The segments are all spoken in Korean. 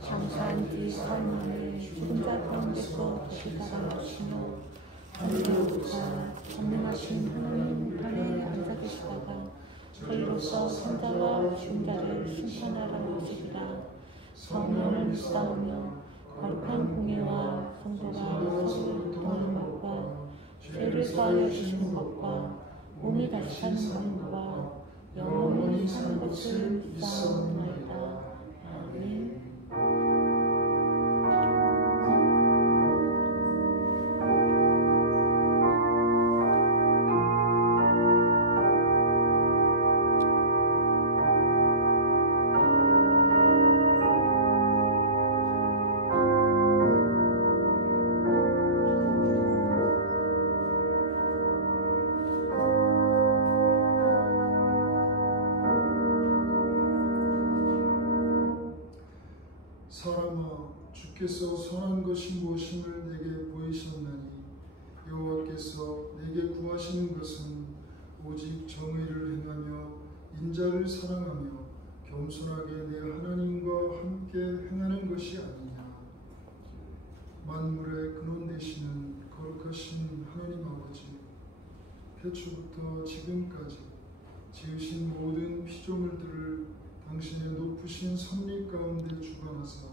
장사한 뒤 사흘 죽은 자 가운데서 다시 살아나시며 하늘로부터 전능하신 하나님 우편에 앉아 계시다가 저희로서 산자와 죽은 자를 심판하러 오시리라. 성령을 믿사오며 거룩한 공예와 성도가 서로 도하는 것과 죄를 사하여 주시는 것과 몸이 다시 사는 것과 영원히 사는 것을 믿사옵나이다. 아멘. 사람아, 주께서 선한 것이 무엇임을 내게 보이셨나니 여호와께서 내게 구하시는 것은 오직 정의를 행하며 인자를 사랑하며 겸손하게 내 하나님과 함께 행하는 것이 아니냐. 만물의 근원 되시는 거룩하신 하나님 아버지, 태초부터 지금까지 지으신 모든 피조물들을 당신의 높으신 섭리 가운데 주관하사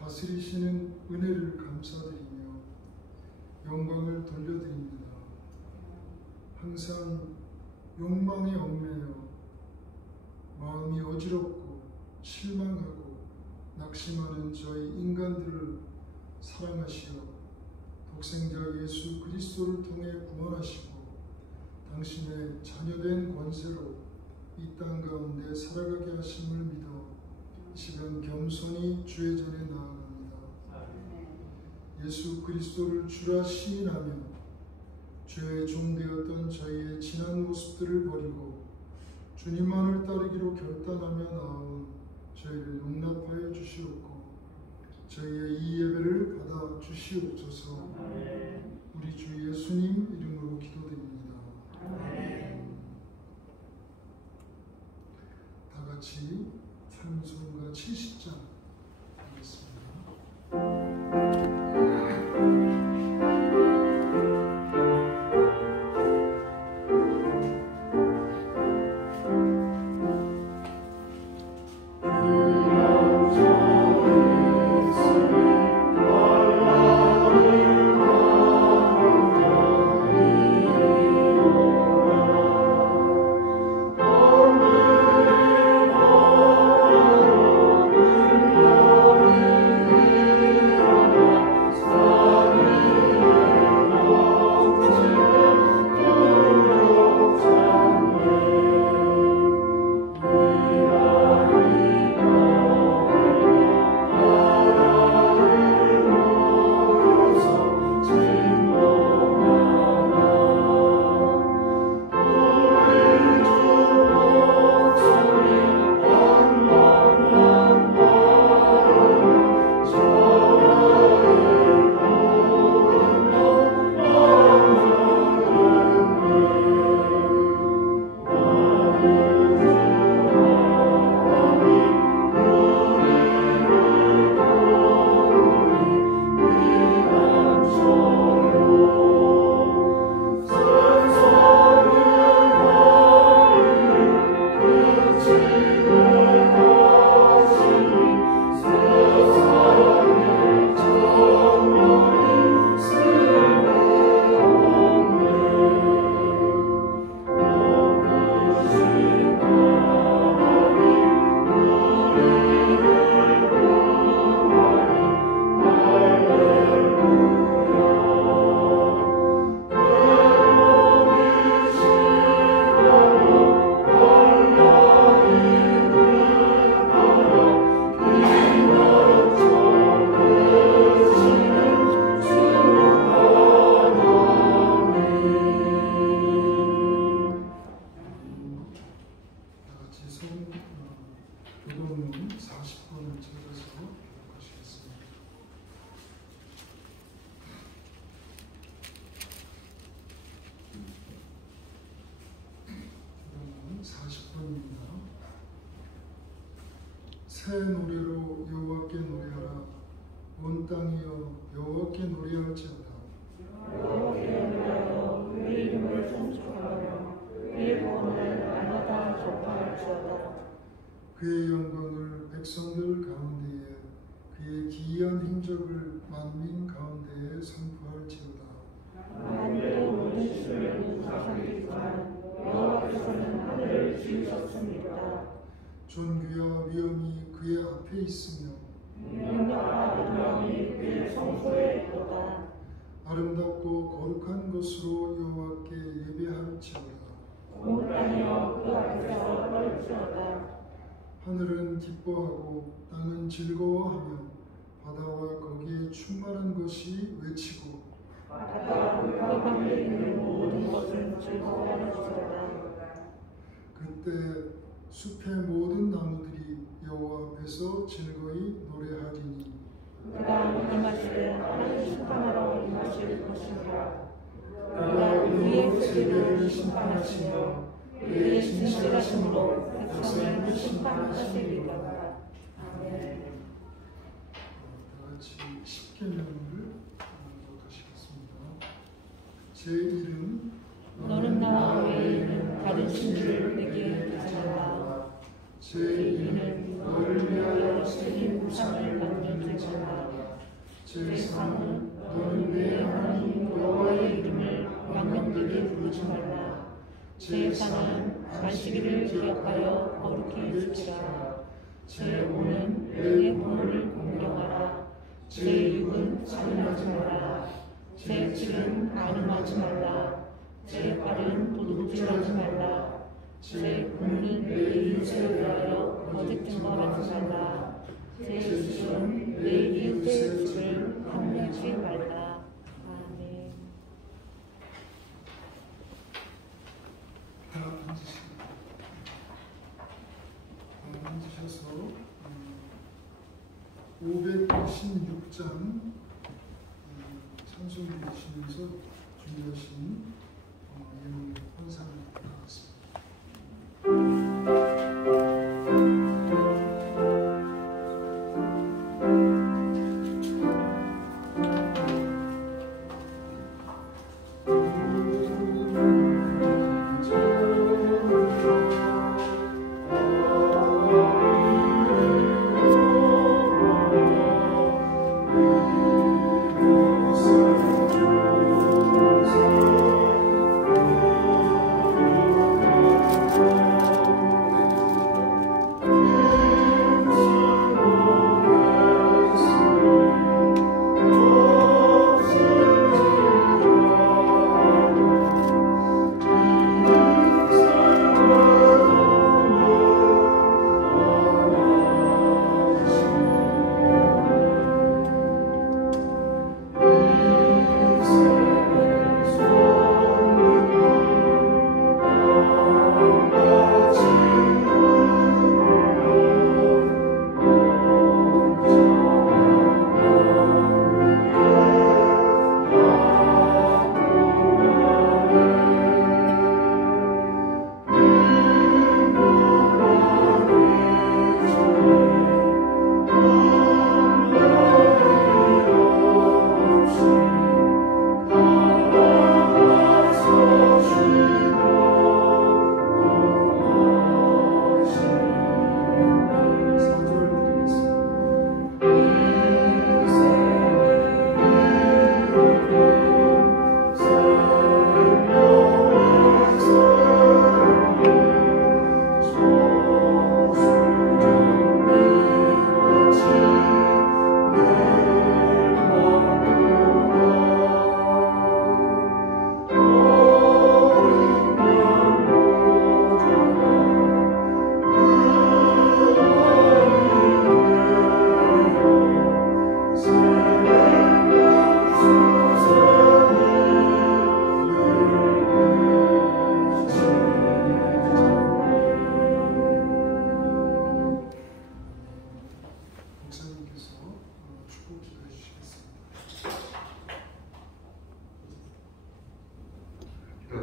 다스리시는 은혜를 감사드리며 영광을 돌려드립니다. 항상 욕망에 얽매여 마음이 어지럽고 실망하고 낙심하는 저희 인간들을 사랑하시어 독생자 예수 그리스도를 통해 구원하시고 당신의 자녀된 권세로 이 땅 가운데 살아가게 하심을 믿어 시간 겸손히 주의 전에 나아갑니다. 예수 그리스도를 주라 시인하며 죄의 종 되었던 저희의 지난 모습들을 버리고 주님만을 따르기로 결단하며 나아온 저희를 용납하여 주시옵고 저희의 이 예배를 받아 주시옵소서. 우리 주 예수님 이름으로 기도드립니다. 다 같이 찬송가 70장 하겠습니다. Amen. 40번을 찾아서 기록하시겠습니다. 그러면 40번입니다. 새 노래로 여호와께 노래하라. 온 땅이여 여호와께 노래할지어다. 여호와께 노래하여 그의 이름을 찬송하며 그의 구원을 날마다 전파할지어다. 그의 영광을 백성들 가운데에 그의 기이한 행적을 만민 가운데에 선포할지어다. 만민의 모든 신령은 가상이지만 여호와께서는 하늘을 지으셨습니다. 존귀와 위엄이 그의 앞에 있으며 능력과 영광이 그의 성소에 있도다. 아름답고 거룩한 것으로 여호와께 예배할지어다. 온 땅이여 그 앞에서 떨지어다. 하늘은 기뻐하고 땅은 즐거워하며 바다와 거기에 충만한 것이 외치고 바다와 그 가운데 있는 모든 것은 즐거워할지어다. 그때 숲의 모든 나무들이 여호와 앞에서 즐거이 노래하리니 그가 임하시되 하나님 심판하러 임하실 것이니라. 그가 위의 세계를 심판하시며 그의 진실하심으로 백성을 심판하시리라. 아멘. 다 같이 십계명을 기록하시겠습니다. 제 이름 너는 나와 외에는 다른 신들을 내게 두지 말라. 제 이름 너를 위하여 새긴 우상을 만들지 말라. 제 상은 너는 내 하나님 여호와의 이름을 망령되게 부르지 말라. 제 산은 안식일을 기억하여 거룩히 지키라. 제 5는 내 부모를 공경하라. 제 6은 살인하지 말라. 제 7은 간음하지 말라. 제 8은 도둑질하지 말라. 제 9는 내 이웃에 대하여 거짓 증거하지 말라. 제 10은 내 이웃의 집을 탐내지 말라. 아멘. 다 앉으셔서 596장 찬송 부르시면서 준비하신 예물 헌상하겠습니다. 오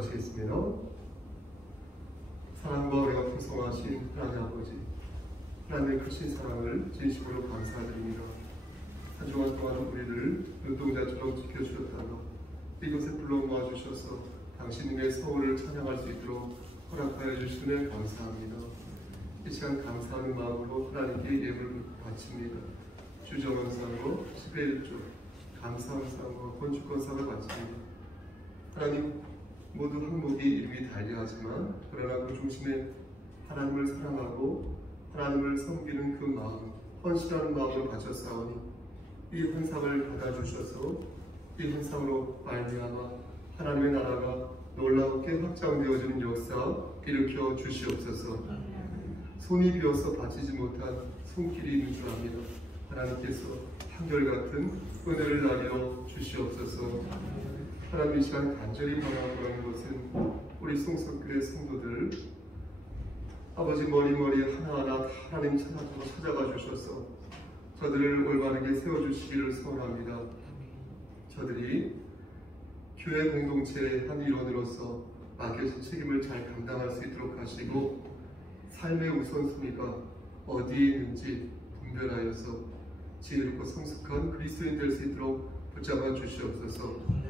기도하시겠습니다. 사랑과 은혜가 풍성하신 하나님 아버지, 하나님의 크신 사랑을 진심으로 감사드립니다. 한 주간 동안 우리를 눈동자처럼 지켜주셨다며 이곳에 불러 모아주셔서 당신님의 서울을 찬양할 수 있도록 허락하여 주시면 감사합니다. 이 시간 감사하는 마음으로 하나님께 예물을 바칩니다. 주정원상으로 11조 감사함상과 건축건상을 바칩니다. 하나님, 모두 항목이 이름이 달리하지만 그러나 그 중심에 하나님을 사랑하고 하나님을 섬기는 그 마음, 헌신하는 마음을 바쳤사오니 이 헌상을 받아주셔서 이 헌상으로 말미암아 하나님의 나라가 놀랍게 확장되어지는 역사 일으켜 주시옵소서. 손이 비어서 바치지 못한 손길이 있는 줄 압니다. 하나님께서 한결같은 은혜를 나뉘어 주시옵소서. 하나님, 이 시간 간절히 바라보는 것은 우리 송석교회 성도들 아버지 머리머리 하나하나 다 하나님 찾아가 주셔서 저들을 올바르게 세워주시기를 소원합니다. 저들이 교회 공동체의 한 일원으로서 맡겨진 책임을 잘 감당할 수 있도록 하시고 삶의 우선순위가 어디에 있는지 분별하여서 지혜롭고 성숙한 그리스도인 될 수 있도록 붙잡아 주시옵소서.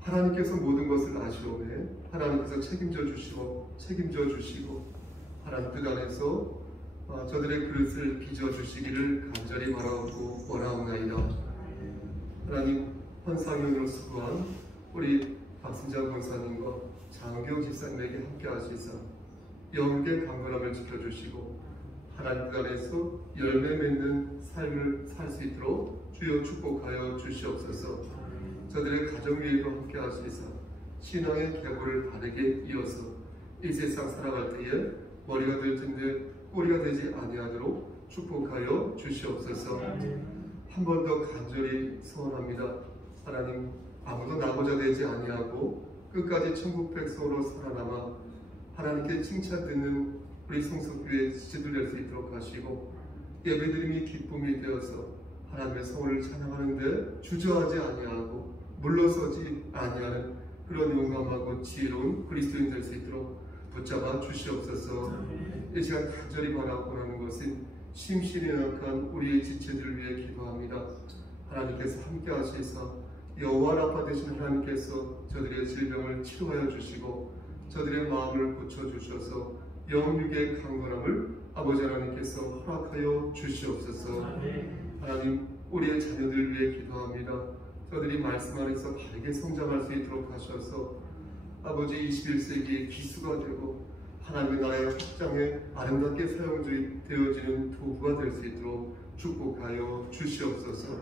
하나님께서 모든 것을 아시오매 하나님께서 책임져 주시고 하나님 뜻 안에서 저들의 그릇을 빚어 주시기를 간절히 바라고 원하옵나이다. 하나님, 헌상연으로 수고한 우리 박승장 권사님과 장경 집사님에게 함께 하시사 영계 강건함을 지켜주시고 하나님 뜻 안에서 열매 맺는 삶을 살 수 있도록 주여 축복하여 주시옵소서. 저들의 가정 위에도 함께 하시사 신앙의 계보를 바르게 이어서 이 세상 살아갈 때에 머리가 될 텐데 꼬리가 되지 아니하도록 축복하여 주시옵소서. 한 번 더 간절히 소원합니다. 하나님, 아무도 나고자 되지 아니하고 끝까지 천국 백성으로 살아남아 하나님께 칭찬 듣는 우리 성석교회의 지체들 될 수 있도록 하시고 예배드림이 기쁨이 되어서 하나님의 성을 찬양하는데 주저하지 아니하고 물러서지 아니하는 그런 용감하고 지혜로운 그리스도인 될 수 있도록 붙잡아 주시옵소서. 이 시간 간절히 바라고 하는 것은 심신이 연약한 우리의 지체들을 위해 기도합니다. 하나님께서 함께 하시사 여호와 라파 되신 하나님께서 저들의 질병을 치료하여 주시고 저들의 마음을 고쳐주셔서 영육의 강건함을 아버지 하나님께서 허락하여 주시옵소서. 하나님, 우리의 자녀들 위해 기도합니다. 저들이 말씀 안에서 바르게 성장할 수 있도록 하셔서 아버지 21세기의 기수가 되고 하나님의 나라의 확장에 아름답게 사용되어지는 도구가 될 수 있도록 축복하여 주시옵소서.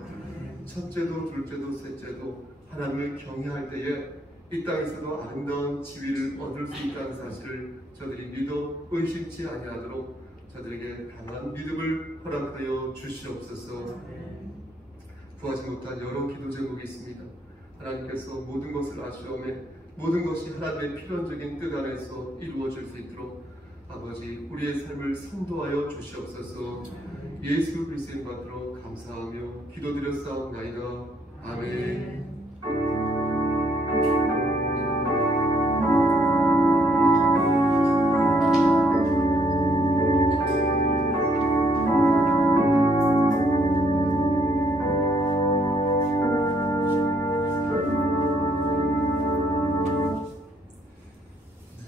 첫째도 둘째도 셋째도 하나님을 경외할 때에 이 땅에서도 아름다운 지위를 얻을 수 있다는 사실을 저들이 믿어 의심치 아니하도록 저들에게 강한 믿음을 허락하여 주시옵소서. 구하지 못한 여러 기도 제목이 있습니다. 하나님께서 모든 것을 아시오매 모든 것이 하나님의 필연적인 뜻 안에서 이루어질 수 있도록 아버지 우리의 삶을 선도하여 주시옵소서. 예수 그리스도인 받들어 감사하며 기도드렸사옵나이다. 아멘.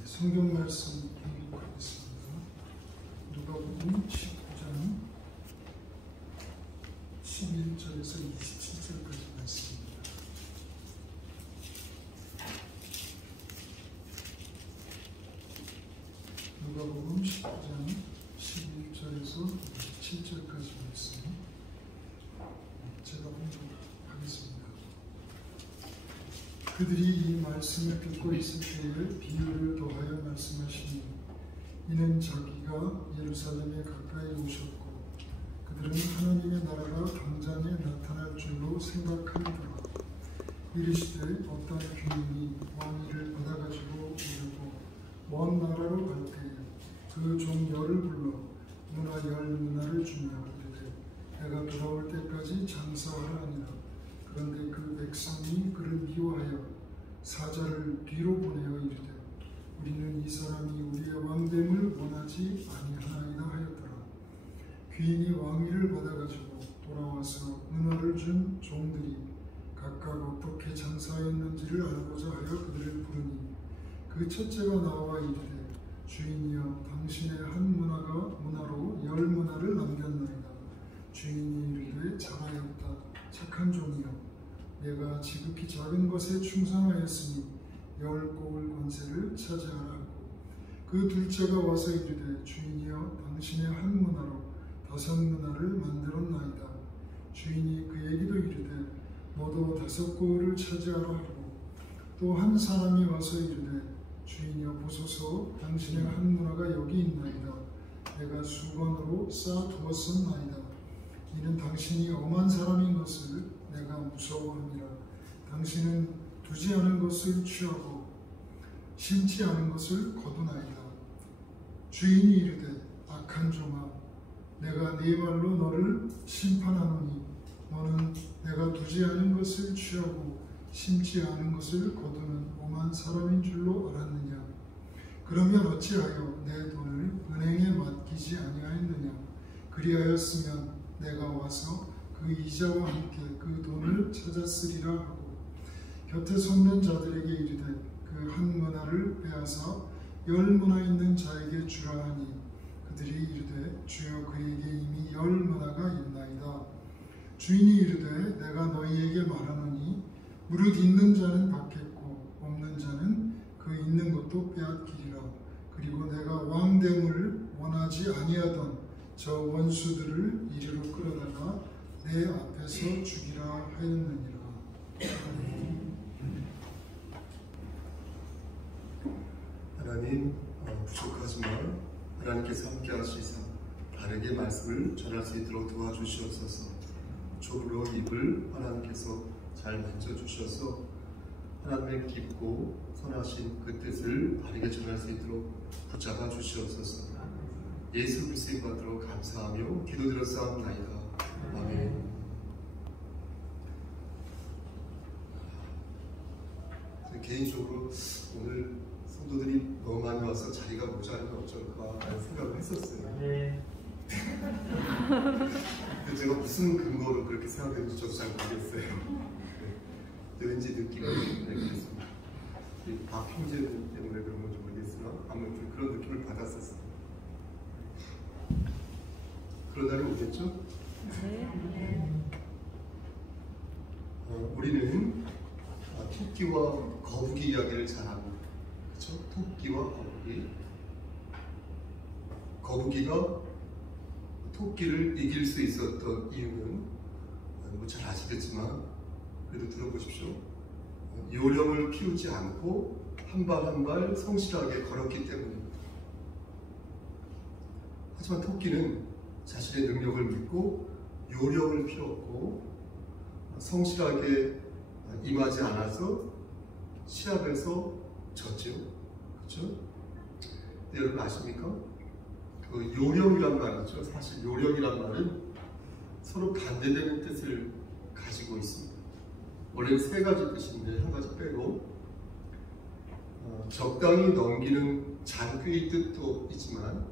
성경 말씀 공독하겠습니다. 누가복음 19장 11절에서 27절까지 말씀입니다. 누가복음 19장 11절에서 27절까지 말씀 제가 공독하겠습니다. 그들이 이 말씀을 듣고 있을 때에 비유를 더하여 말씀하시니 이는 자기가 예루살렘에 가까이 오셨고 그들은 하나님의 나라가 당장에 나타날 줄로 생각하니라. 이르시되 어떤 귀인이 왕위를 받아가지고 오르고 먼 나라로 갈 때에 그 종 열을 불러 문화 열 문화를 주며 이르되 내가 돌아올 때까지 장사하라 하니라. 그런데 그 백성이 그를 미워하여 사자를 뒤로 보내어 이르되 우리는 이 사람이 우리의 왕됨을 원하지 아니하나이다 하였더라. 귀인이 왕위를 받아가지고 돌아와서 은화를 준 종들이 각각 어떻게 장사하였는지를 알고자 하여 그들을 부르니 그 첫째가 나와 이르되 주인이여 당신의 한 문화로 10문화를 남겼나이다. 주인이 이르되 잘하였다 착한 종이여 내가 지극히 작은 것에 충성하였으니 10곡을 권세를 차지하라 하고 그 둘째가 와서 이르되 주인이여 당신의 한 문화로 5문화를 만들었나이다. 주인이 그에게도 이르되 너도 5곡을 차지하라 하고 또 한 사람이 와서 이르되 주인이여 보소서 당신의 한 문화가 여기 있나이다. 내가 수건으로 쌓아두었었나이다. 이는 당신이 엄한 사람인 것을 내가 무서워함이라. 당신은 두지 않은 것을 취하고 심지 않은 것을 거두나이다. 주인이 이르되 악한 종아 내가 네 말로 너를 심판하노니 너는 내가 두지 않은 것을 취하고 심지 않은 것을 거두는 엄한 사람인 줄로 알았느냐? 그러면 어찌하여 내 돈을 은행에 맡기지 아니하였느냐? 그리하였으면 내가 와서 그 이자와 함께 그 돈을 찾았으리라 하고 곁에 섰는 자들에게 이르되 그 한 문화를 빼앗아 10문화 있는 자에게 주라 하니 그들이 이르되 주여 그에게 이미 10문화가 있나이다. 주인이 이르되 내가 너희에게 말하노니 무릇 있는 자는 받겠고 없는 자는 그 있는 것도 빼앗기리라. 그리고 내가 왕됨을 원하지 아니하던 저 원수들을 이리로 끌어다가 내 앞에서 죽이라 하였느니라. 하나님 부족하지만 하나님께서 함께 하시사 바르게 말씀을 전할 수 있도록 도와주시옵소서. 좁으로 입을 하나님께서 잘 만져주셔서 하나님의 깊고 선하신 그 뜻을 바르게 전할 수 있도록 붙잡아 주시옵소서. 예수 그리스도의 받들어 감사하며 기도드렸사옵나이다. 아멘. 개인적으로 오늘 성도들이 너무 많이 와서 자리가 모자라면 어쩔까 라는 생각을 했었어요. 근데 제가 무슨 근거로 그렇게 생각했는지 저도 잘 모르겠어요. 근데 왠지 느낌이 그랬습니다. 박 형제 때문에 그런 건지 모르겠으나 아무튼 그런 느낌을 받았었어요. 그런 날이 오겠죠? 우리는 토끼와 거북이 이야기를 잘 합니다. 그렇죠? 토끼와 거북이. 거북이가 토끼를 이길 수 있었던 이유는 뭐 잘 아시겠지만 그래도 들어보십시오. 요령을 피우지 않고 한 발 한 발 성실하게 걸었기 때문입니다. 하지만 토끼는 자신의 능력을 믿고 요령을 피웠고 성실하게 임하지 않아서 시합에서 졌죠. 그렇죠? 여러분 아십니까? 그 요령이란 말이죠. 사실 요령이란 말은 서로 반대되는 뜻을 가지고 있습니다. 원래는 3가지 뜻인데 한 가지 빼고 적당히 넘기는 장귀의 뜻도 있지만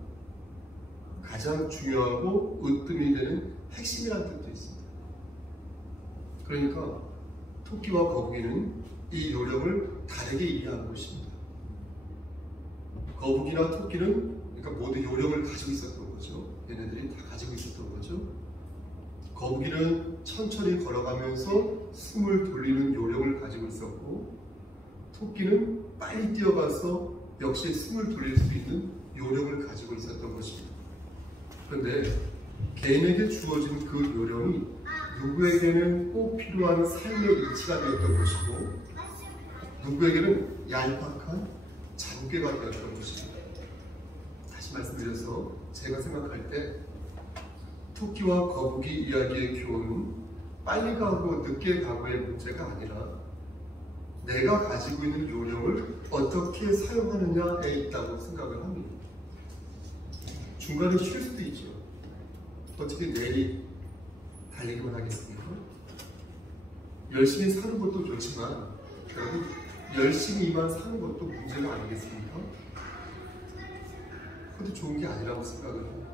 가장 중요하고 으뜸이 되는 핵심이라는 뜻도 있습니다. 그러니까 토끼와 거북이는 이 요령을 다르게 이해한 것입니다. 거북이나 토끼는 그러니까 모두 요령을 가지고 있었던 거죠. 얘네들이 다 가지고 있었던 거죠. 거북이는 천천히 걸어가면서 숨을 돌리는 요령을 가지고 있었고 토끼는 빨리 뛰어가서 역시 숨을 돌릴 수 있는 요령을 가지고 있었던 것입니다. 그런데 개인에게 주어진 그 요령이 누구에게는 꼭 필요한 삶의 이치가 되었던 것이고 누구에게는 얄팍한 잔꾀가 되었던 것입니다. 다시 말씀드려서 제가 생각할 때 토끼와 거북이 이야기의 교훈은 빨리 가고 늦게 가고의 문제가 아니라 내가 가지고 있는 요령을 어떻게 사용하느냐에 있다고 생각을 합니다. 중간에 쉴 수도 있죠. 어떻게 내리 달리기만 하겠습니까? 열심히 사는 것도 좋지만 여러분 열심히만 사는 것도 문제가 아니겠습니까? 그것도 좋은 게 아니라고 생각을 합니다.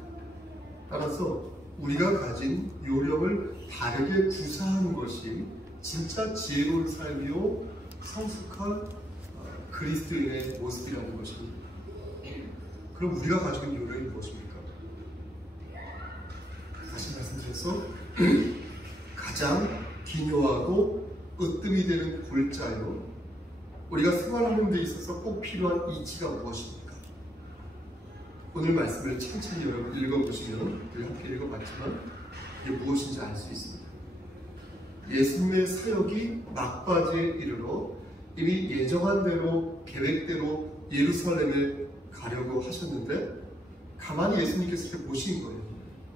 따라서 우리가 가진 요령을 다르게 구사하는 것이 진짜 지혜로운 삶이요 성숙한 그리스도인의 모습이라는 것입니다. 그럼 우리가 가지고 있는 요령이 무엇입니까? 다시 말씀드려서 가장 기묘하고 으뜸이 되는 골자요, 우리가 생활하는 데 있어서 꼭 필요한 이치가 무엇입니까? 오늘 말씀을 천천히 여러분 읽어보시면, 우리 함께 읽어봤지만 이게 무엇인지 알 수 있습니다. 예수님의 사역이 막바지에 이르러 이미 예정한 대로 계획대로 예루살렘에 가려고 하셨는데 가만히 예수님께서 이렇게 보신 거예요.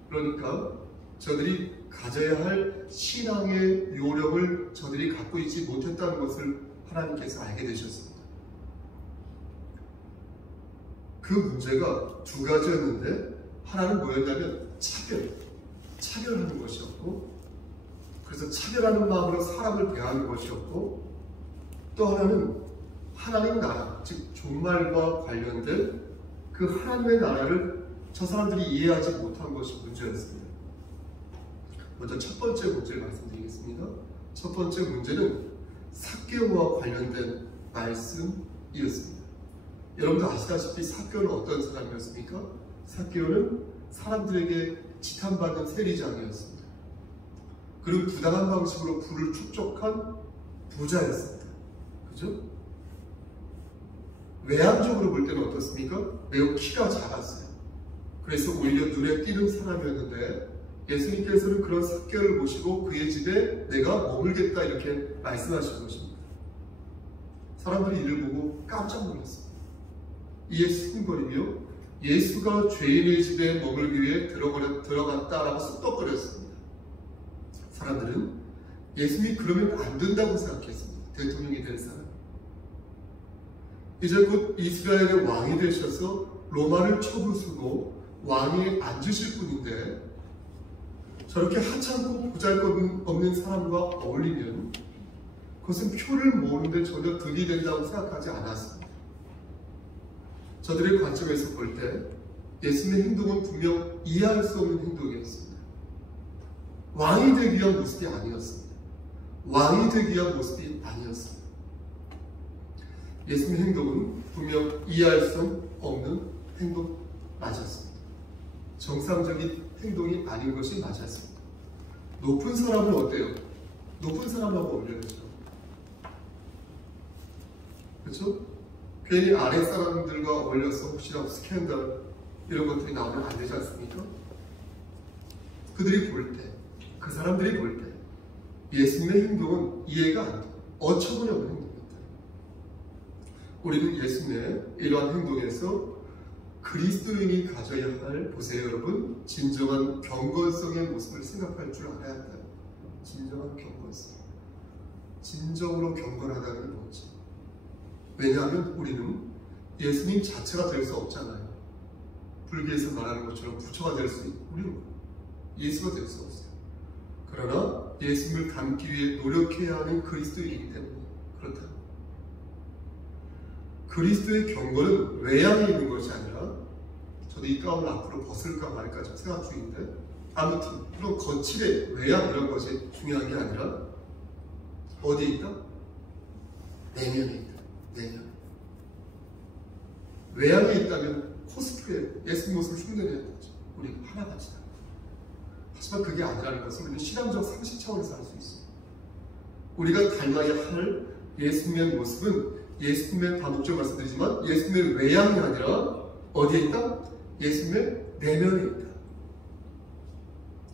그러니까 저들이 가져야 할 신앙의 요령을 저들이 갖고 있지 못했다는 것을 하나님께서 알게 되셨습니다. 그 문제가 두 가지였는데, 하나는 뭐였냐면 차별하는 것이었고, 그래서 차별하는 마음으로 사람을 대하는 것이었고, 또 하나는 하나님 나라, 즉 종말과 관련된 그 하나님의 나라를 저 사람들이 이해하지 못한 것이 문제였습니다. 먼저 첫 번째 문제를 말씀드리겠습니다. 첫 번째 문제는 삭개오와 관련된 말씀이었습니다. 여러분도 아시다시피 삭개오는 어떤 사람이었습니까? 삭개오는 사람들에게 지탄받는 세리장이었습니다. 그리고 부당한 방식으로 부를 축적한 부자였습니다. 그죠? 외향적으로 볼 때는 어떻습니까? 매우 키가 작았어요. 그래서 오히려 눈에 띄는 사람이었는데, 예수님께서는 그런 삭개오를 보시고 그의 집에 내가 머물겠다 이렇게 말씀하신 것입니다. 사람들이 이를 보고 깜짝 놀랐습니다. 이에 수군거리며 예수가 죄인의 집에 머물기 위해 들어갔다라고 쑥덕거렸습니다. 사람들은 예수님이 그러면 안 된다고 생각했습니다. 대통령이 될 사람. 이제 곧 이스라엘의 왕이 되셔서 로마를 쳐부수고 왕위에 앉으실 분인데, 저렇게 하찮고 보잘것없는 사람과 어울리면 그것은 표를 모으는데 전혀 득이 된다고 생각하지 않았습니다. 저들의 관점에서 볼 때 예수님의 행동은 분명 이해할 수 없는 행동이었습니다. 왕이 되기 위한 모습이 아니었습니다. 왕이 되기 위한 모습이 아니었습니다. 예수님의 행동은 분명 이해할 수 없는 행동 맞았습니다. 정상적인 행동이 아닌 것이 맞았습니다. 높은 사람은 어때요? 높은 사람하고 어울려야죠. 그렇죠? 괜히 아래 사람들과 어울려서 혹시나 스캔들 이런 것들이 나오면 안 되지 않습니까? 그들이 볼 때, 그 사람들이 볼 때 예수님의 행동은 이해가 안 돼요. 어처구니 없는 행동입니다. 우리는 예수님의 이러한 행동에서 그리스도인이 가져야 할, 보세요 여러분, 진정한 경건성의 모습을 생각할 줄 알아야 한다. 진정한 경건성. 진정으로 경건하다는 게 뭐지? 왜냐하면 우리는 예수님 자체가 될 수 없잖아요. 불교에서 말하는 것처럼 부처가 될 수 있고, 우리는 예수가 될 수 없어요. 그러나 예수님을 닮기 위해 노력해야 하는 그리스도이기 때문에 그렇다. 그리스도의 경건은 외양에 있는 것이 아니라, 저도 이 가운을 앞으로 벗을까 말까 좀 생각 중인데, 아무튼 그런 거칠의 외양 이런 것이 중요한 게 아니라 어디에 있다? 내면에 있다. 내면. 외양에 있다면 코스프레, 예수님 모습을 흉내내야 되죠. 우리가 하나같이. 하지만 그게 아니라는 것을 우리는 신앙적 상식 차원에서 알 수 있어요. 우리가 닮아야 할 예수님의 모습은 예수님의, 반복적으로 말씀드리지만 예수님의 외양이 아니라 어디에 있다? 예수님의 내면에 있다.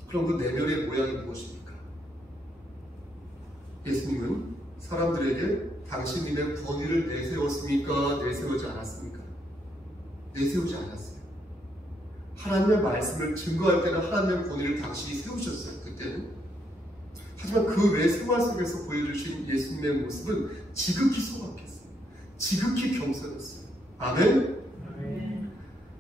그럼 그 내면의 모양이 무엇입니까? 예수님은 사람들에게 당신님의 권위를 내세웠습니까? 내세우지 않았습니까? 내세우지 않았어요. 하나님의 말씀을 증거할 때는 하나님의 권위를 당신이 세우셨어요. 그때는. 하지만 그 외 생활 속에서 보여주신 예수님의 모습은 지극히 소박했어요. 지극히 겸손했어요. 아멘? 아멘.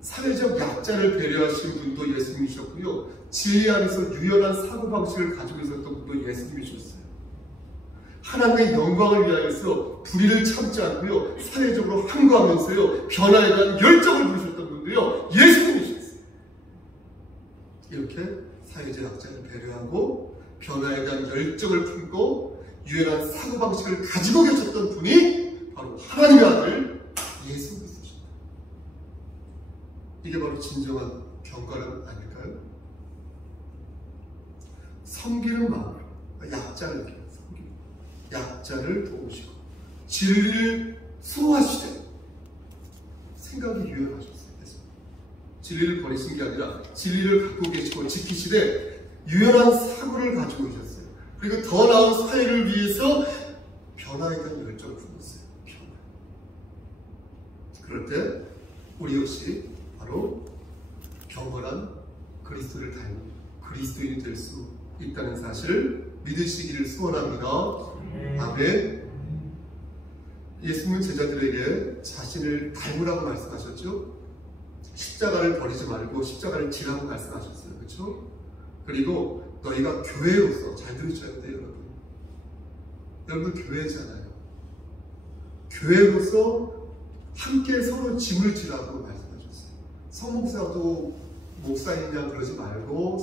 사회적 약자를 배려하신 분도 예수님이셨고요. 진리 안에서 유연한 사고방식을 가지고 있었던 분도 예수님이셨어요. 하나님의 영광을 위하여서 불의를 참지 않고요, 사회적으로 항거하면서요, 변화에 대한 열정을 보셨던 분도요, 예수님이셨어요. 이렇게 사회적 약자를 배려하고 변화에 대한 열정을 품고 유연한 사고방식을 가지고 계셨던 분이 바로 하나님의 아들 예수 그리스도십니다. 이게 바로 진정한 경건은 아닐까요? 섬기는 마음으로 약자를 섬기고 약자를 도우시고 진리를 수호하시되 생각이 유연하셨어요. 진리를 버리신 게 아니라 진리를 갖고 계시고 지키시되 유연한 사고를 가지고 계셨어요. 그리고 더 나은 사회를 위해서 변화에 대한 열정을 품었어요. 변화. 그럴 때 우리 역시 바로 경건한 그리스도를 닮은 그리스도인이 될 수 있다는 사실을 믿으시기를 소원합니다. 아멘. 예수님은 제자들에게 자신을 닮으라고 말씀하셨죠. 십자가를 버리지 말고 십자가를 지라고 말씀하셨어요. 그렇죠? 그리고 너희가 교회로서, 잘 들으셔야 돼요, 여러분. 여러분 교회잖아요. 교회로서 함께 서로 짐을 지라고 말씀하셨어요. 성목사도 목사님이냐 그러지 말고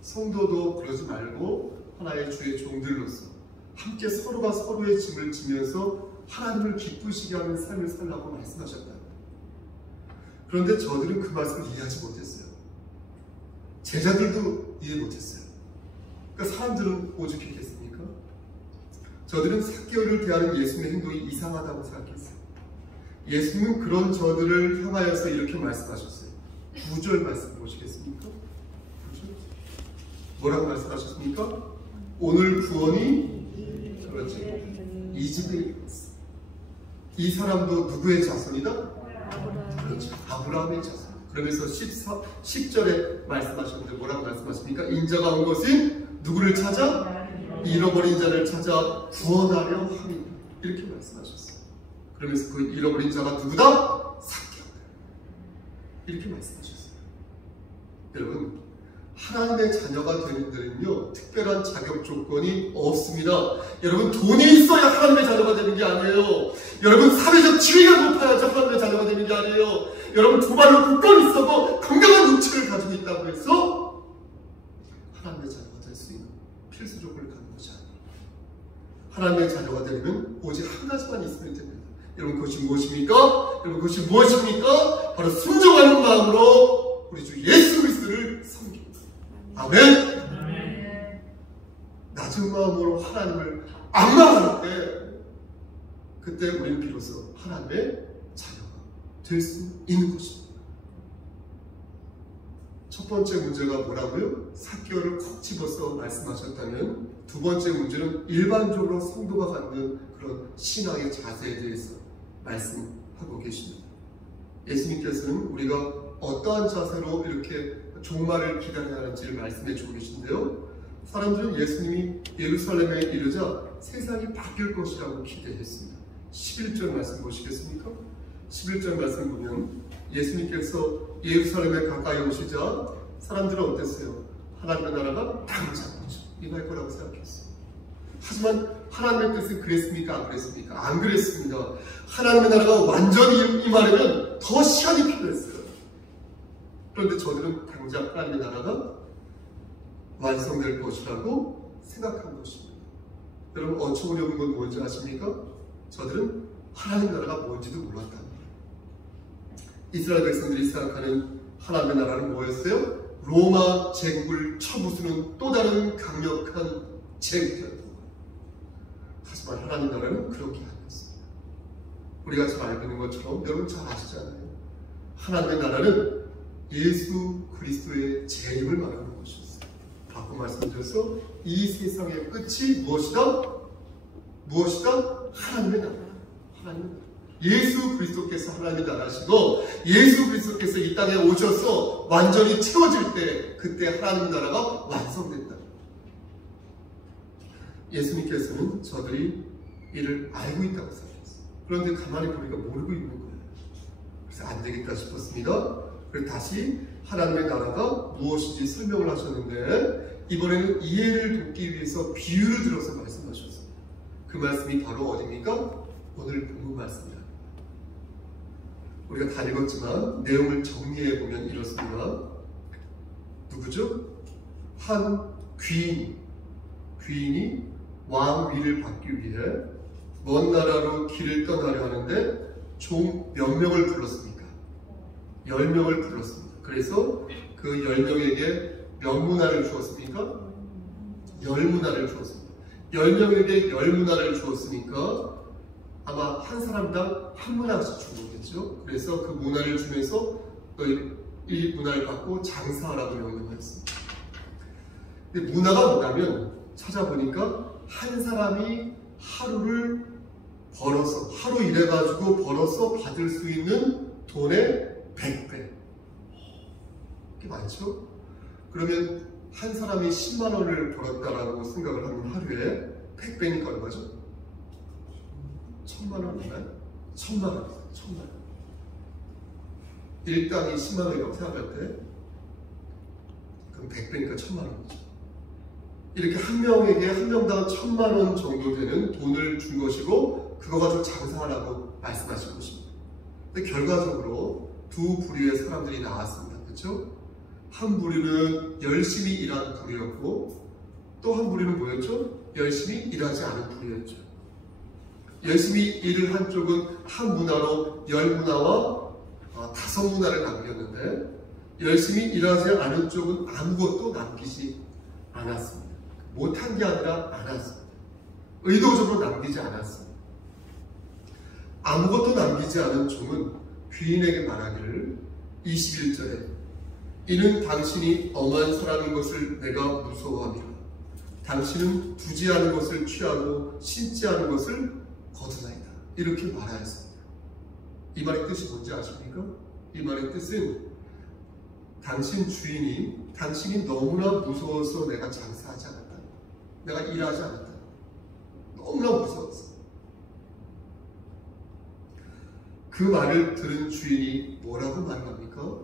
성도도 그러지 말고 하나의 주의 종들로서 함께 서로가 서로의 짐을 지면서 하나님을 기쁘시게 하는 삶을 살라고 말씀하셨다. 그런데 저들은 그 말씀을 이해하지 못했어요. 제자들도 이해 못했어요. 그러니까 사람들은 오죽했겠습니까? 저들은 삭개오를 대하는 예수님의 행동이 이상하다고 생각했어요. 예수님은 그런 저들을 향하여서 이렇게 말씀하셨어요. 9절 말씀 보시겠습니까? 9절. 뭐라고 말씀하셨습니까? 오늘 구원이 그렇지, 이 집에 있어. 이 사람도 누구의 자손이다? 그렇죠, 아브라함의 자손. 그러면서 10절에 말씀하셨는데 뭐라고 말씀하십니까? 인자가 온 것은 누구를 찾아? 잃어버린 자를 찾아 구원하려 함이다. 이렇게 말씀하셨어요. 그러면서 그 잃어버린 자가 누구다? 삭개오다. 이렇게 말씀하셨어요. 여러분, 하나님의 자녀가 되는 데는요, 특별한 자격 조건이 없습니다. 여러분, 돈이 있어야 하나님의 자녀가 되는 게 아니에요. 여러분, 사회적 지위가 높아야지 하나님의 자녀가 되는 게 아니에요. 여러분, 두 발로 굳건 있어도 건강한 육체를 가지고 있다고 해서 하나님의 자녀가 될 수 있는 필수 조건을 갖는 것이 아니에요. 하나님의 자녀가 되려면 오직 한 가지만 있으면 됩니다. 여러분, 그것이 무엇입니까? 여러분, 그것이 무엇입니까? 바로 순종하는 마음으로 우리 주 예수 그리스도를 섬깁니다. 아멘. 낮은 마음으로 하나님을 악망할 때, 그때 우리는 비로소 하나님의 자녀가 될 수 있는 것입니다. 첫 번째 문제가 뭐라고요? 삭개오를 콕 집어서 말씀하셨다면, 두 번째 문제는 일반적으로 성도가 갖는 그런 신앙의 자세에 대해서 말씀하고 계십니다. 예수님께서는 우리가 어떠한 자세로 이렇게 종말을 기다려야 하는지를 말씀해 주고 계신데요. 사람들은 예수님이 예루살렘에 이르자 세상이 바뀔 것이라고 기대했습니다. 11절 말씀 보시겠습니까? 11절 말씀 보면 예수님께서 예루살렘에 가까이 오시자 사람들은 어땠어요? 하나님의 나라가 당장 임할 거라고 생각했어요. 하지만 하나님의 뜻은 그랬습니까? 안 그랬습니까? 안 그랬습니다. 하나님의 나라가 완전히 임하려면 더 시간이 필요했어요. 그런데 저들은 당장 하나님의 나라가 완성될 것이라고 생각한 것입니다. 여러분, 어처구니없는 건 뭔지 아십니까? 저들은 하나님 나라가 뭔지도 몰랐답니다. 이스라엘 백성들이 생각하는 하나님의 나라는 뭐였어요? 로마 제국을 쳐부수는 또 다른 강력한 제국이었던 거예요. 하지만 하나님 나라는 그런 게 아니었습니다. 우리가 잘 알고 있는 것처럼 여러분 잘 아시잖아요. 하나님의 나라는 예수 그리스도의 재림을 말하는 것이었어요. 바꿔 말씀드려서 이 세상의 끝이 무엇이다? 무엇이다? 하나님의 나라. 하나님의 나라. 예수 그리스도께서 하나님의 나라시고 예수 그리스도께서 이 땅에 오셔서 완전히 채워질 때 그때 하나님의 나라가 완성된다. 예수님께서는 저들이 이를 알고 있다고 생각했어요. 그런데 가만히 보니까 모르고 있는 거예요. 그래서 안 되겠다 싶었습니다. 그래서 다시 하나님의 나라가 무엇인지 설명을 하셨는데 이번에는 이해를 돕기 위해서 비유를 들어서 말씀하셨어요. 그 말씀이 바로 어디입니까? 오늘 본문 말씀이야. 우리가 다 읽었지만 내용을 정리해 보면 이렇습니다. 누구죠? 한 귀인이 왕 위를 받기 위해 먼 나라로 길을 떠나려 하는데 총 몇 명을 불렀습니까? 10명을 불렀습니다. 그래서 그 10명에게 몇 문화를 주었습니까? 10문화를 주었습니다. 10명에게 10문화를 주었으니까 아마 한 사람당 한 문화씩 준 거겠죠. 그래서 그 문화를 주면서 이 문화를 갖고 장사하라고 명령하였습니다. 근데 문화가 뭐냐면 찾아보니까 한 사람이 하루를 벌어서 하루 일해가지고 벌어서 받을 수 있는 돈의 100배. 이게 많죠? 그러면 한 사람이 10만 원을 벌었다라고 생각을 하면 하루에 100배니까 얼마죠? 1000만 원 있나요? 1000만 원입니다. 1000만 원. 일당이 10만 원이라고 생각할 때 그럼 100배니까 1000만 원이죠. 이렇게 한 명에게 한 명당 1000만 원 정도 되는 돈을 준 것이고 그거 가지고 장사하라고 말씀하신 것입니다. 근데 결과적으로 두 부류의 사람들이 나왔습니다. 그렇죠? 한 부류는 열심히 일하는 부류였고 또 한 부류는 뭐였죠? 열심히 일하지 않은 부류였죠. 열심히 일을 한 쪽은 한 문화로 10문화와 5문화를 남겼는데 열심히 일하지 않은 쪽은 아무것도 남기지 않았습니다. 못한 게 아니라 않았습니다. 의도적으로 남기지 않았습니다. 아무것도 남기지 않은 종은 귀인에게 말하기를 21절에 이는 당신이 엄한 사람인 것을 내가 무서워합니다. 당신은 두지 않은 것을 취하고 신지 않은 것을 거두나이다. 이렇게 말하였습니다. 이 말의 뜻이 뭔지 아십니까? 이 말의 뜻은 당신 주인이 당신이 너무나 무서워서 내가 장사하지 않았다. 내가 일하지 않았다. 너무나 무서웠어. 그 말을 들은 주인이 뭐라고 말합니까?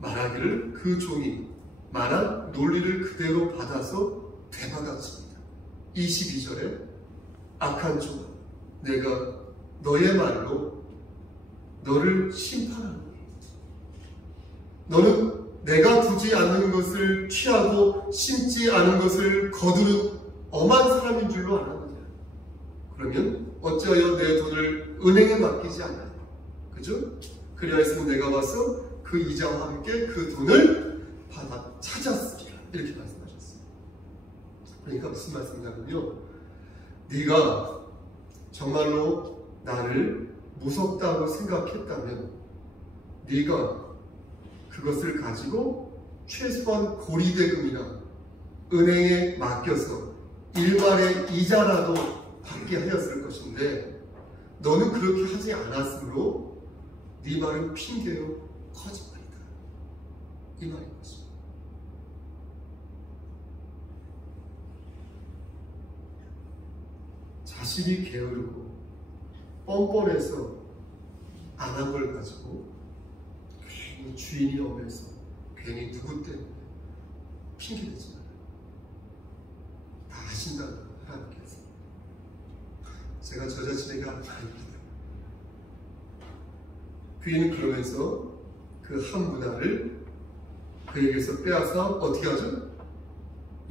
말하기를 그 종이 말한 논리를 그대로 받아서 되받았습니다. 22절에 악한 종아 내가 너의 말로 너를 심판하노니 너는 내가 두지 않는 것을 취하고 심지 않은 것을 거두는 엄한 사람인 줄로 알았느냐. 그러면 어찌하여 내 돈을 은행에 맡기지 않나요? 그죠? 그리하였으면 내가 와서 그 이자와 함께 그 돈을 받아 찾았으리라. 이렇게 말씀하셨어요. 그러니까 무슨 말씀이냐면요. 네가 정말로 나를 무섭다고 생각했다면 네가 그것을 가지고 최소한 고리대금이나 은행에 맡겨서 일말의 이자라도 받게 하였을 것인데 너는 그렇게 하지 않았으므로 네 말은 핑계요 거짓말이다. 이 말인 것입니다. 자신이 게으르고 뻔뻔해서 안 한 걸 가지고 괜히 주인이 엄해서 괜히 누구 때문에 핑계대지 말아요. 다 아신다는 하나님께서. 제가 저 자신에게 하는 말입니다. 귀인은 그러면서 그 한 문화를 그에게서 빼앗아 어떻게 하죠?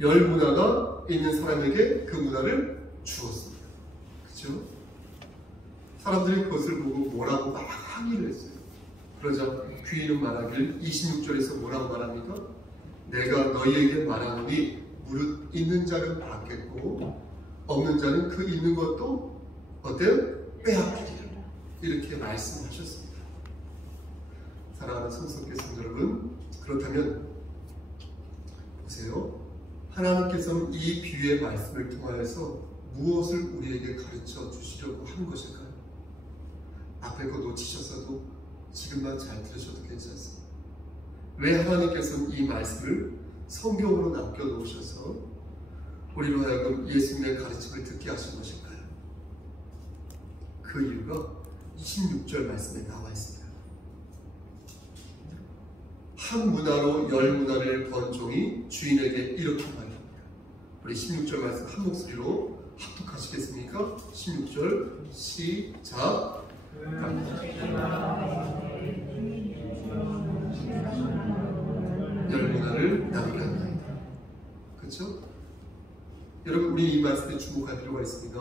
10문화가 있는 사람에게 그 문화를 주었습니다. 그렇죠? 사람들이 그것을 보고 뭐라고 막 항의를 했어요. 그러자 귀인은 말하길 26절에서 뭐라고 말합니까? 내가 너희에게 말하노니 무릇 있는 자는 받겠고 없는 자는 그 있는 것도 어때요? 빼앗기리라. 이렇게 말씀하셨습니다. 사랑하는 성도님께 여러분, 그렇다면 보세요. 하나님께서는 이 비유의 말씀을 통하여서 무엇을 우리에게 가르쳐 주시려고 하는 것일까요? 앞에 거 놓치셨어도 지금만 잘 들으셔도 괜찮습니다. 왜 하나님께서는 이 말씀을 성경으로 남겨놓으셔서 우리로 하여금 예수님의 가르침을 듣게 하신 것일까요? 그 이유가 26절 말씀에 나와 있습니다. 한 문화로 10문화를 번 종이 주인에게 이렇게 말합니다. 우리 16절 말씀 한 목소리로 합독하시겠습니까? 16절 시작. 열문화를 남겼나이다. 그렇죠? 여러분, 우리 이 말씀에 주목할 필요가 있습니다.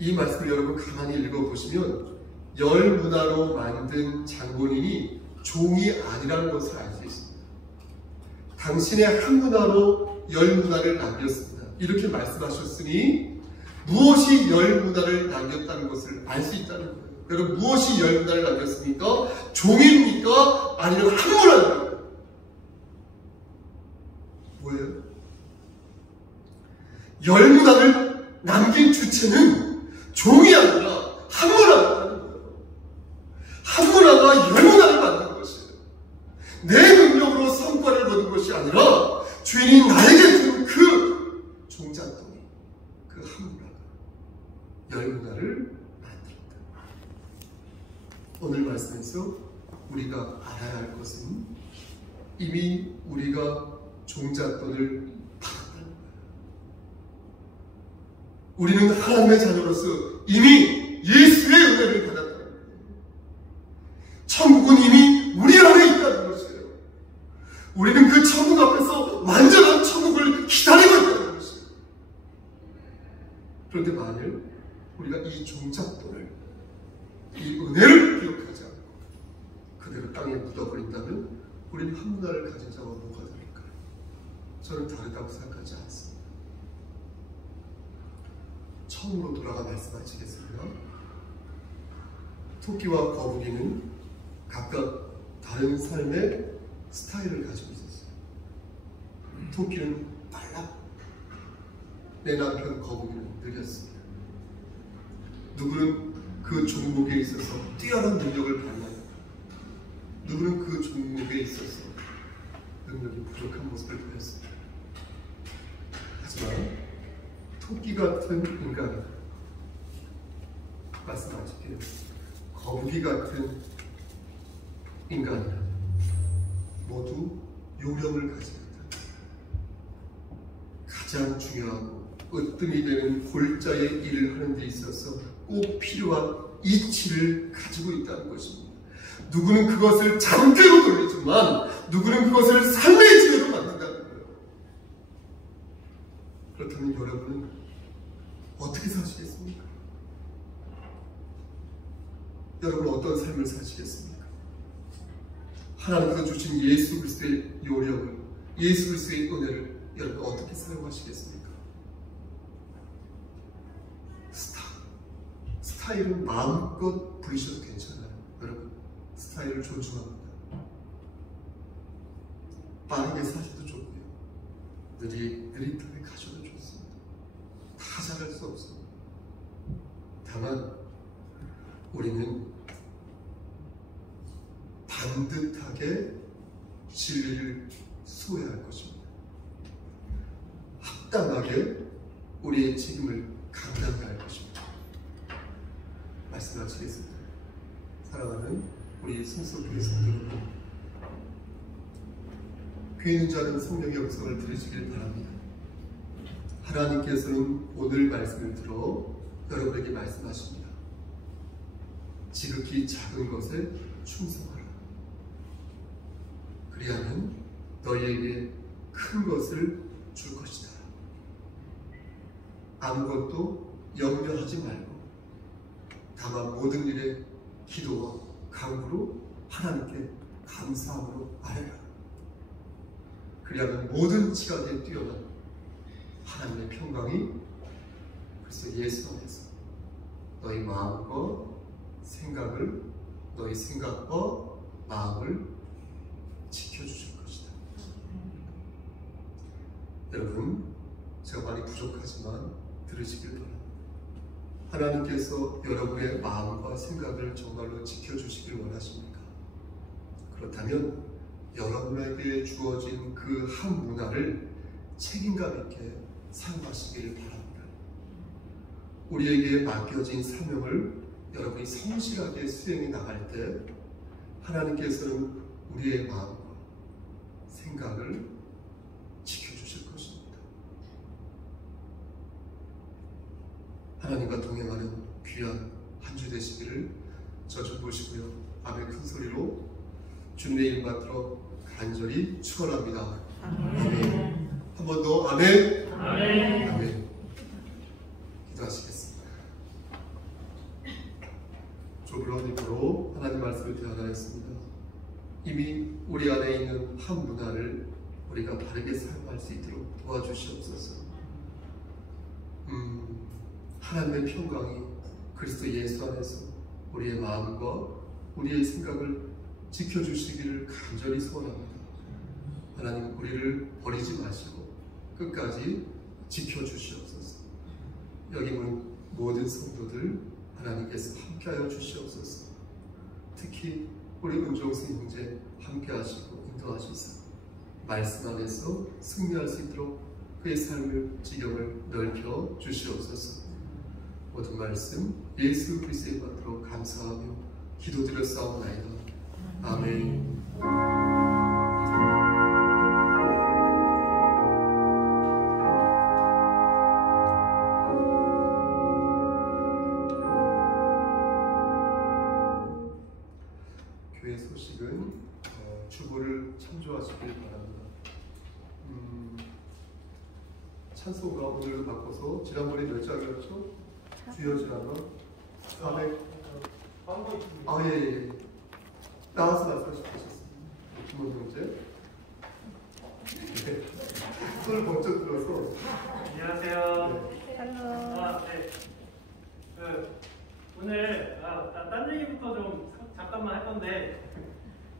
이 말씀을 여러분 가만히 읽어보시면 열문화로 만든 장본인이 종이 아니라는 것을 알 수 있습니다. 당신의 한 문화로 열문화를 남겼습니다. 이렇게 말씀하셨으니 무엇이 열문화를 남겼다는 것을 알 수 있다는 거예요. 여러분, 무엇이 열문화를 남겼습니까? 종입니까? 아니면 한 문화입니까? 뭐예요? 열문화를 남긴 주체는 종이 아니라 한 문화였다는 거예요. 한 문화가 열문화를 만든 것이에요. 내 능력으로 성과를 거둔 것이 아니라 주인이 나에게 준 그 종잣돈이, 그 한 문화가 열문화를 만들었다. 오늘 말씀에서 우리가 알아야 할 것은 이미 우리가 종잣돈을 받았다는 거예요. 우리는 하나님의 자녀로서 이미 예수의 은혜를 받았다는 거예요. 천국은 이미 우리 안에 있다는 것이에요. 우리는 그 천국 앞에서 완전한 천국을 기다리고 있다는 것이에요. 그런데 만일 우리가 이 종잣돈을, 이 은혜를 기억하지 않고 그대로 땅에 묻어버린다면 우리는 한 문화를 가진 자와 뭐가 다를까요? 저는 다르다고 생각하지 않습니다. 처음으로 돌아가 말씀하시겠습니다. 토끼와 거북이는 각각 다른 삶의 스타일을 가지고 있었어요. 토끼는 빨라, 내 남편 거북이는 느렸습니다. 누구는 그 종목에 있어서 뛰어난 능력을 발휘하고, 누구는 그 종목에 있어서 능력이 부족한 모습을 보였습니다. 하지만 토끼 같은 인간은, 말씀하실게요, 거북이 같은 인간은 모두 요령을 가지고 있다. 가장 중요하고 으뜸이 되는 골자의 일을 하는 데 있어서 꼭 필요한 이치를 가지고 있다는 것입니다. 누구는 그것을 장대로 돌리지만 누구는 그것을 삶의 지혜로 만든다는 거예요. 그렇다면 여러분은 어떻게 사시겠습니까? 여러분은 어떤 삶을 사시겠습니까? 하나님께서 주신 예수 그리스도의 요령을, 예수 그리스도의 은혜를 여러분 어떻게 사용하시겠습니까? 스타일은 마음껏 부리셔도 괜찮아요. 여러분, 스타일을 존중합니다. 빠르게 사셔도 좋고요, 느릿하게 가셔도 좋습니다. 다 잘할 수 없습니다. 다만 우리는 반듯하게 진리를 수호해야 할 것입니다. 합당하게 우리의 책임을 감당해야 할 것입니다. 말씀하시겠습니다. 사랑하는 우리 신속교회 성도 여러분, 귀 있는 자는 성령의 음성을 들으시길 바랍니다. 하나님께서는 오늘 말씀을 들어 여러분에게 말씀하십니다. 지극히 작은 것에 충성하라. 그리하면 너희에게 큰 것을 줄 것이다. 아무것도 염려하지 말고 다만 모든 일에 기도와 간구로 하나님께 감사함으로 아뢰라. 그리하면 모든 지각에 뛰어난 하나님의 평강이 그리스도 예수 안에서 너희 마음과 생각을, 너희 생각과 마음을 지켜주실 것이다. 여러분, 제가 많이 부족하지만 들으시길 바랍니다. 하나님께서 여러분의 마음과 생각을 정말로 지켜주시길 원하십니까? 그렇다면 여러분에게 주어진 그 한 문화를 책임감 있게 사용하시기를 바랍니다. 우리에게 맡겨진 사명을 여러분이 성실하게 수행해 나갈 때 하나님께서는 우리의 마음과 생각을 지켜주실 것입니다. 받도록 간절히 축원합니다. 아멘. 한 번 더 아멘. 아멘. 아멘. 기도하시겠습니다. 조불런 입으로 하나님 말씀을 대하였습니다. 이미 우리 안에 있는 한 문화를 우리가 바르게 사용할 수 있도록 도와주시옵소서. 하나님의 평강이 그리스도 예수 안에서 우리의 마음과 우리의 생각을 지켜주시기를 간절히 소원합니다. 하나님, 우리를 버리지 마시고 끝까지 지켜주시옵소서. 여기 있는 모든 성도들 하나님께서 함께하여 주시옵소서. 특히 우리 은종승 형제 함께하시고 인도하시사 말씀 안에서 승리할 수 있도록 그의 삶의 지경을 넓혀 주시옵소서. 모든 말씀 예수 그리스도의 받도록 감사하며 기도드렸사옵나이다. 아멘. 교회 소식은 주보를 참조하시길 바랍니다. 찬송가 오늘도 바꿔서 지난번에 몇 장이었죠? 주여 지난번 400. 아, 예. 나와서 말씀하셨습니다. 김원 형제. 네. 손을 번쩍 들어서. 안녕하세요. 헬로. 네. 오늘 딴 얘기부터 좀 잠깐만 할 건데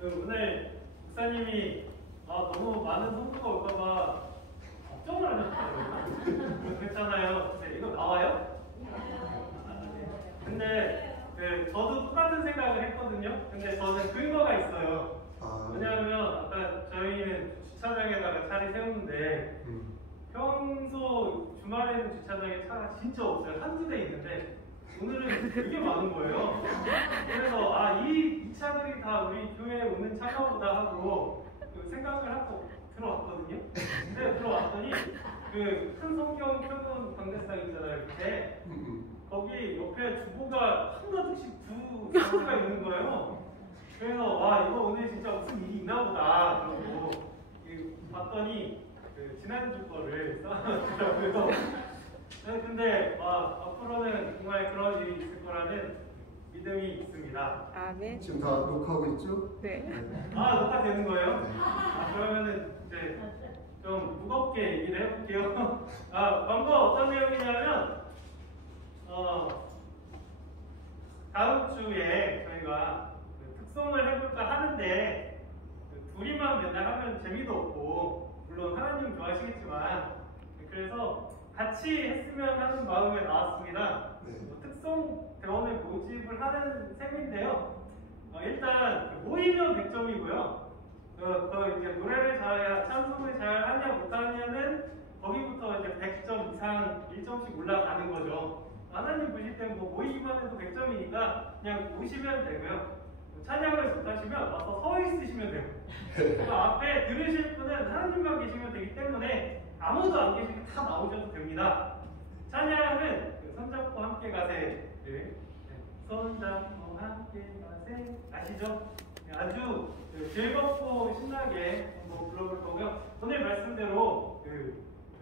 오늘 목사님이 너무 많은 성도가 올까봐 걱정을 하셨어요. 그랬잖아요. 네, 이거 나와요? 근데 저도 똑같은 생각을 했거든요. 근데 저는 근거가 있어요. 왜냐하면 아까 저희는 주차장에다가 차를 세우는데 평소 주말에는 주차장에 차가 진짜 없어요. 한두 대 있는데 오늘은 되게 많은 거예요. 그래서 이 차들이 다 우리 교회에 오는 차가 보다 하고 생각을 하고 들어왔거든요. 근데 들어왔더니 큰 성경 펴놓은 강대상 있잖아요. 밑에 거기 옆에 주보가 하나둘씩 두 상자가 있는 거예요. 그래서 이거 오늘 진짜 무슨 일이 있나 보다 그러고 봤더니 지난주 거를 써놨더라고요. 근데 앞으로는 정말 그런 일이 있을 거라는 믿음이 있습니다. 아멘. 지금 다 녹화하고 있죠? 네. 녹화되는 거예요? 그러면은 이제 좀 무겁게 얘기를 해볼게요. 광고 어떤 내용이냐면 다음 주에 저희가 특송을 해볼까 하는데 둘이만 맨날 하면 재미도 없고 물론 하나님 좋아하시겠지만 그래서 같이 했으면 하는 마음에 나왔습니다. 특송 대원을 모집을 하는 셈인데요. 일단 모이면 100점이고요. 이제 노래를 찬송을 잘 하냐 못하냐는 거기부터 이제 100점 이상 1점씩 올라가는 거죠. 하나님 보실 때 모이기만 해도 100점이니까 그냥 오시면 되고요. 찬양을 못하시면 와서 서 있으시면 돼요. 그 앞에 들으실 분은 하나님만 계시면 되기 때문에 아무도 안 계시면 다 나오셔도 됩니다. 찬양은 손잡고 함께 가세. 손잡고 함께 가세. 아시죠? 아주 즐겁고 신나게 한번 불러볼 거고요. 오늘 말씀대로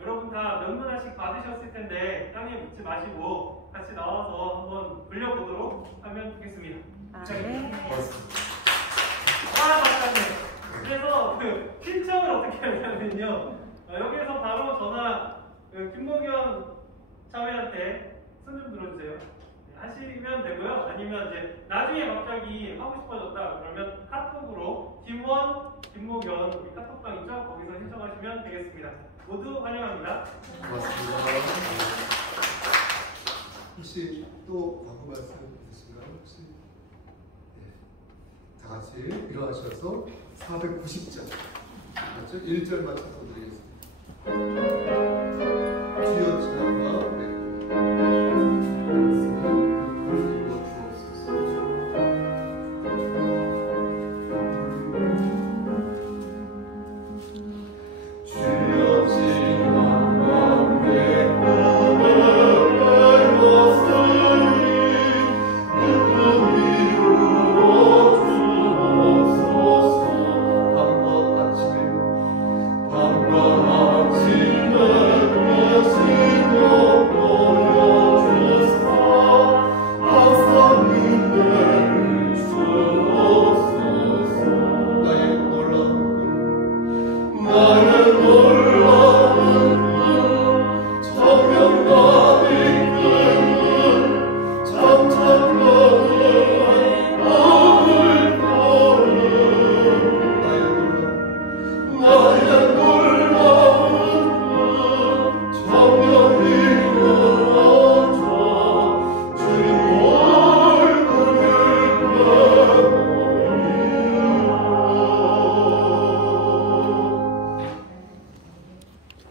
여러분 다 명문화식 받으셨을 텐데 땅에 묻지 마시고 같이 나와서 한번 불려보도록 하면 좋겠습니다. 아멘. 맞다네. 그래서 신청을 어떻게 하냐면요. 여기에서 바로 전화 김목현 참여한테 손 좀 들어주세요. 하시면 되고요. 아니면 이제 나중에 갑자기 하고 싶어졌다 그러면 카톡으로 김원, 김목현 우리 카톡방 있죠? 거기서 신청하시면 되겠습니다. 모두 환영합니다. 고맙습니다. 혹시 또 광고 말씀 있으신가요? 혹시? 네. 다 같이 일어나셔서 490장 맞죠? 1절 맞춰서 드리겠습니다. 주여 지나와 주옵소서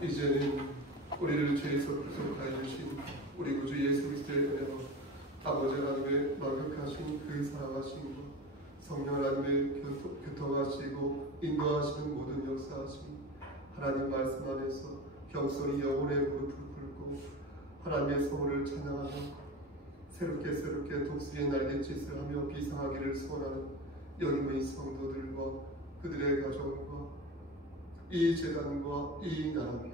이제는 우리를 죄에서 구속하여 주신 우리 구주 예수 그리스도의 은혜로 아버지 하나님의 완벽하신 그 사랑하심과 성령 하나님의 교통하시고 인도하시는 모든 역사하심, 하나님 말씀 안에서 겸손히 영혼의 무릎을 꿇고 하나님의 성을 찬양하며 새롭게 독수리의 날갯짓을 하며 비상하기를 소원하는 여기의 성도들과 그들의 가정과 이 재단과 이 나라에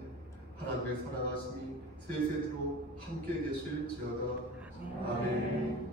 하나님의 사랑하심이 세세토록 함께 계실지어다. 아멘.